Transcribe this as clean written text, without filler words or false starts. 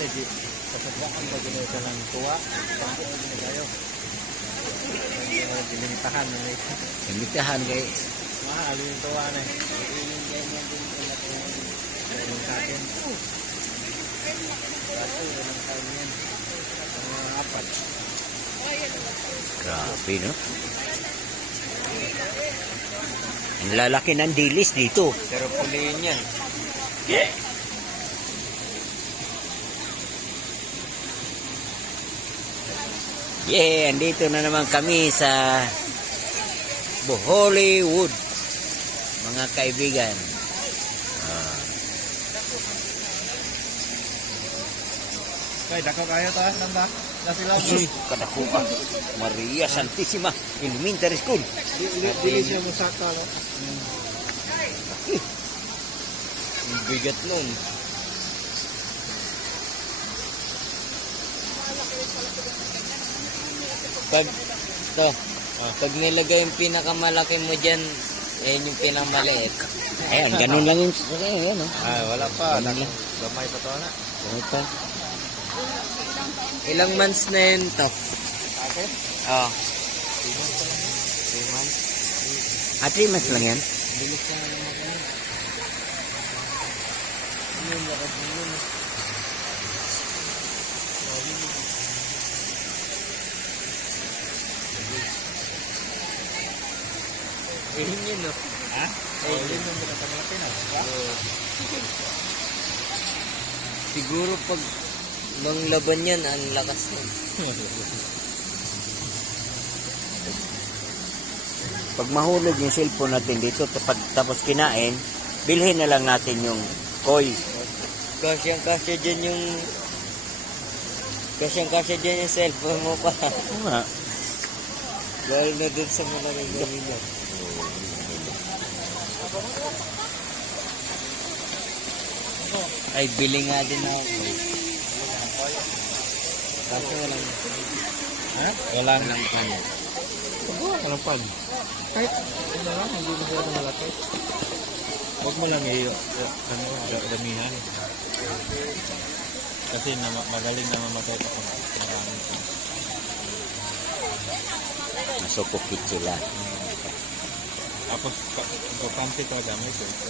na di kasagaan ba gano'n ka ng tuwa. Bakit mo gano'n kayo? Limitahan na rin. Limitahan kay Mahal yung tuwa na eh. Yung sa akin. Kaso, walang taon yan. Ang mga apat. grabe, no? Ang lalaki ng dilis dito. Pero puliin yan. Yeah, andito na naman kami sa Hollywood, mga kaibigan. Kaya, dako kayo ta, nanda. Nasilaw. Kadako ka. Maria Santissima Elementary School. Dili siya musaka, no? Ang bigat nun. Pag nilagay yung pinakamalaki mo dyan, yan yung pinakamaliit. Ayan, ganun lang yung ayan, oh. Ah, wala pa. Gamay pa to na. Ito. Ilang months na yun to? Akin? Oh. 3 months. 3 months lang yan. Bilis na naman ako. Yun, bakit yun? Yun, no? Ha? Oh, yun yung pinakamalaki na. Siguro pag nung laban yan, ang lakas nun. Pag mahulog yung cellphone natin dito, tapos kinain, bilhin na lang natin yung koi. Kasyang-kasya dyan yung... Kasyang-kasya dyan yung cellphone mo pa. Oo nga. Dahil na dun sa malaking gawin mo. Ay, bili nga din ako. Kaso walang... Ha? Walang. Walang pan. Walang pan. Kahit, ano lang, hindi mo siya malaki. Huwag mo lang damihan. Kasi magaling na mamatay pa kung marami pa. Masupukit sila. Tapos, importante ito, gamit ito.